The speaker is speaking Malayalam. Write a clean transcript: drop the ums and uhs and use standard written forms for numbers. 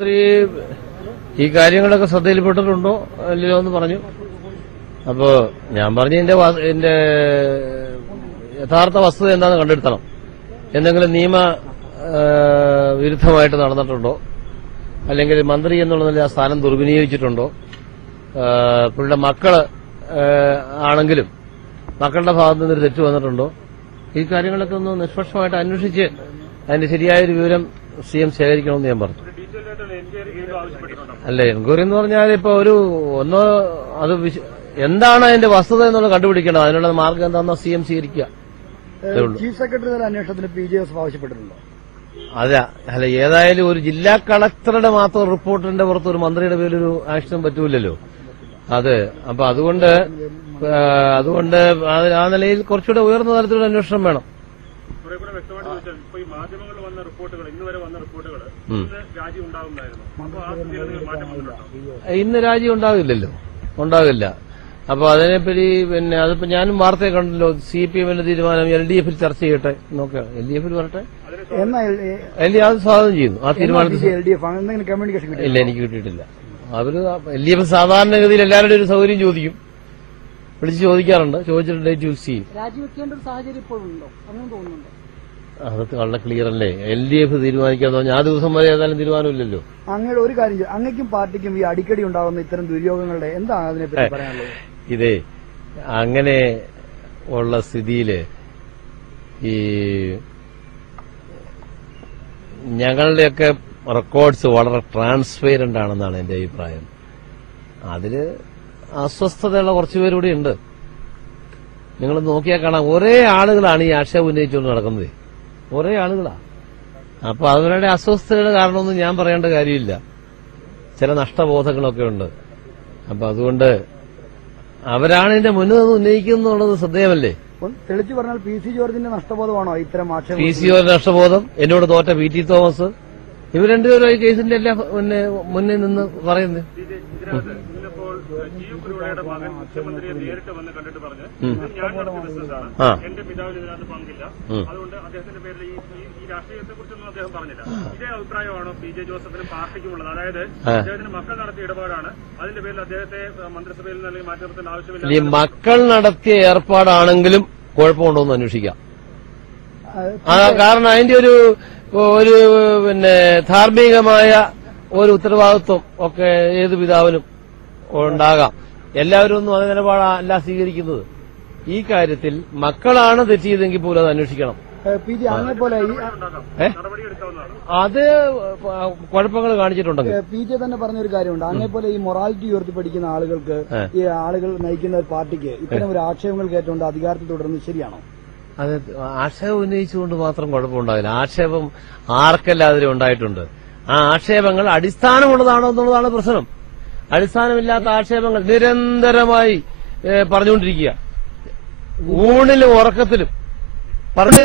ഈ കാര്യങ്ങളൊക്കെ ശ്രദ്ധയിൽപ്പെട്ടിട്ടുണ്ടോ അല്ലയോ എന്ന് പറഞ്ഞു. അപ്പോ ഞാൻ പറഞ്ഞു എന്റെ യഥാർത്ഥ വസ്തുത എന്താണെന്ന് കണ്ടെടുത്തണം. എന്തെങ്കിലും നിയമ വിരുദ്ധമായിട്ട് നടന്നിട്ടുണ്ടോ, അല്ലെങ്കിൽ മന്ത്രി എന്നുള്ളതിൽ ആ സ്ഥാനം ദുർവിനിയോഗിച്ചിട്ടുണ്ടോ, പുള്ളിയുടെ മക്കള് ആണെങ്കിലും മക്കളുടെ ഭാഗത്തു നിന്നൊരു തെറ്റ് വന്നിട്ടുണ്ടോ, ഈ കാര്യങ്ങളൊക്കെ ഒന്ന് നിഷ്പക്ഷമായിട്ട് അന്വേഷിച്ച് അതിന്റെ ശരിയായൊരു വിവരം CM ശേഖരിക്കണമെന്ന് ഞാൻ പറഞ്ഞു. അല്ല, എൻക്വയറി എന്ന് പറഞ്ഞാൽ ഇപ്പൊ അത് എന്താണ് അതിന്റെ വസ്തുത എന്നുള്ളത് കണ്ടുപിടിക്കണം. അതിനുള്ള മാർഗം എന്താണെന്ന് CM സ്വീകരിക്കുക. ചീഫ് സെക്രട്ടറി തല അന്വേഷണത്തിന് PJS ആവശ്യപ്പെട്ടിട്ടുണ്ടോ? അല്ല, ഏതായാലും ഒരു ജില്ലാ കളക്ടറുടെ മാത്രം റിപ്പോർട്ടിന്റെ പുറത്ത് ഒരു മന്ത്രിയുടെ പേരിലൊരു ആക്ഷനും പറ്റൂലല്ലോ. അപ്പൊ അതുകൊണ്ട് ആ നിലയിൽ കുറച്ചുകൂടെ ഉയർന്ന തലത്തിലുള്ള അന്വേഷണം വേണം. ഇന്ന് രാജി ഉണ്ടാകില്ല. അപ്പൊ അതിനെപ്പറ്റി അതിപ്പോ ഞാനും വാർത്തയെ കണ്ടല്ലോ. CPM തീരുമാനം LDF ചർച്ച ചെയ്യട്ടെ, നോക്കാം. LDF വരട്ടെ, അത് സ്വാഗതം ചെയ്യുന്നു. ആ തീരുമാനത്തിൽ ഇല്ല, എനിക്ക് കിട്ടിയിട്ടില്ല. LDF സാധാരണഗതിയിൽ എല്ലാവരുടെയും ഒരു സൗകര്യം ചോദിക്കും, വിളിച്ച് ചോദിക്കാറുണ്ട്. ചോദിച്ചിട്ട് ഡേറ്റ് ഫിക്സ് ചെയ്യും. രാജിവെക്കേണ്ട ഒരു സാഹചര്യം ഇപ്പോഴുണ്ടോ? അങ്ങനെ തോന്നുന്നുണ്ടോ? അതൊക്കെ വളരെ ക്ലിയർ അല്ലേ. LDF തീരുമാനിക്കാന്ന് പറഞ്ഞാൽ ആ ദിവസം വരെ ഏതായാലും തീരുമാനമില്ലല്ലോ. അങ്ങയുടെ ഒരു കാര്യം, അങ്ങയ്ക്കും പാർട്ടിക്കും ഈ അടിക്കടി ഉണ്ടാകുന്ന ഇത്തരം ദുര്യോഗങ്ങളുടെ എന്താണ് അതിനെപ്പറ്റി പറയാനുള്ളത്? ഇതേ അങ്ങനെ ഉള്ള സ്ഥിതിയില് ഈ ഞങ്ങളുടെയൊക്കെ റെക്കോർഡ്സ് വളരെ ട്രാൻസ്പെയറന്റ് ആണെന്നാണ് എന്റെ അഭിപ്രായം. അതില് അസ്വസ്ഥതയുള്ള കുറച്ചുപേരൂടെ ഉണ്ട്. നിങ്ങൾ നോക്കിയാൽ കാണാം, ഒരേ ആളുകളാണ് ഈ ആക്ഷേപം ഉന്നയിച്ചുകൊണ്ട് നടക്കുന്നത്. ഒരേ ആളുകളാ. അപ്പൊ അവരുടെ അസ്വസ്ഥതയുടെ കാരണമൊന്നും ഞാൻ പറയേണ്ട കാര്യമില്ല. ചില നഷ്ടബോധങ്ങളൊക്കെ ഉണ്ട്. അപ്പൊ അതുകൊണ്ട് അവരാണ് ഇതിന്റെ മുന്നിൽ നിന്ന് ഉന്നയിക്കുന്നുള്ളത് ശ്രദ്ധേയമല്ലേ. തെളിച്ചു പറഞ്ഞാൽ PC ജോർജിന്റെ നഷ്ടബോധമാണോ ഇത്തരം ആക്ഷേപം? PC ജോർജിന്റെ നഷ്ടബോധം, എന്നോട് തോറ്റ PT തോമസ്, ഇവർ രണ്ടുപേരും ഈ കേസിന്റെ എല്ലാം മുന്നിൽ നിന്ന് പറയുന്നത്. മുഖ്യമന്ത്രിയെ നേരിട്ട് വന്ന് കണ്ടിട്ട് പറഞ്ഞ് ഞാൻ നടത്തിയ ബിസിനസ്സാണ്, എന്റെ പിതാവിന് ഇതിനകത്ത് പങ്കില്ല, അതുകൊണ്ട് അദ്ദേഹത്തിന്റെ പേരിൽ ഈ രാഷ്ട്രീയത്തെ കുറിച്ചൊന്നും അദ്ദേഹം പറഞ്ഞില്ല. ഇതേ അഭിപ്രായമാണോ PJ ജോസഫിനും പാർട്ടിക്കും ഉള്ളത്? അതായത് അദ്ദേഹത്തിന്റെ മക്കൾ നടത്തിയ ഇടപാടാണ്, അതിന്റെ പേരിൽ അദ്ദേഹത്തെ മന്ത്രിസഭയിൽ നിന്ന് അല്ലെങ്കിൽ മാറ്റി നിർത്തേണ്ട ആവശ്യമില്ല. ഈ മക്കൾ നടത്തിയ ഏർപ്പാടാണെങ്കിലും കുഴപ്പമുണ്ടോന്ന് അന്വേഷിക്കാം. കാരണം അതിന്റെ ഒരു ധാർമ്മികമായ ഒരു ഉത്തരവാദിത്വം ഒക്കെ ഏത് പിതാവിനും ഉണ്ടാകാം. എല്ലാവരും ഒന്നും അതേ നിലപാടല്ല സ്വീകരിക്കുന്നത്. ഈ കാര്യത്തിൽ മക്കളാണ് തെറ്റ് ചെയ്തെങ്കിൽ പോലും അത് അന്വേഷിക്കണം. അത് കുഴപ്പങ്ങൾ കാണിച്ചിട്ടുണ്ടെങ്കിൽ PJ തന്നെ പറഞ്ഞൊരു കാര്യമുണ്ട്. അങ്ങനെപ്പോലെ ഈ മൊറാലിറ്റി ഉയർത്തി പഠിക്കുന്ന ആളുകൾക്ക്, ഈ ആളുകൾ നയിക്കുന്ന ഒരു പാർട്ടിക്ക് ഇത്തരം ഒരു ആക്ഷേപങ്ങൾ കേട്ടുകൊണ്ട് അധികാരത്തിൽ തുടരുന്നത് ശരിയാണോ? അത് ആക്ഷേപം ഉന്നയിച്ചുകൊണ്ട് മാത്രം കുഴപ്പമുണ്ടാവില്ല. ആക്ഷേപം ആർക്കെല്ലാതിരും ഉണ്ടായിട്ടുണ്ട്. ആ ആക്ഷേപങ്ങൾ അടിസ്ഥാനമുള്ളതാണോ എന്നുള്ളതാണ് പ്രശ്നം. അടിസ്ഥാനമില്ലാത്ത ആക്ഷേപങ്ങൾ നിരന്തരമായി പറഞ്ഞുകൊണ്ടിരിക്കുക, ഊണിലും ഉറക്കത്തിലും പറഞ്ഞു.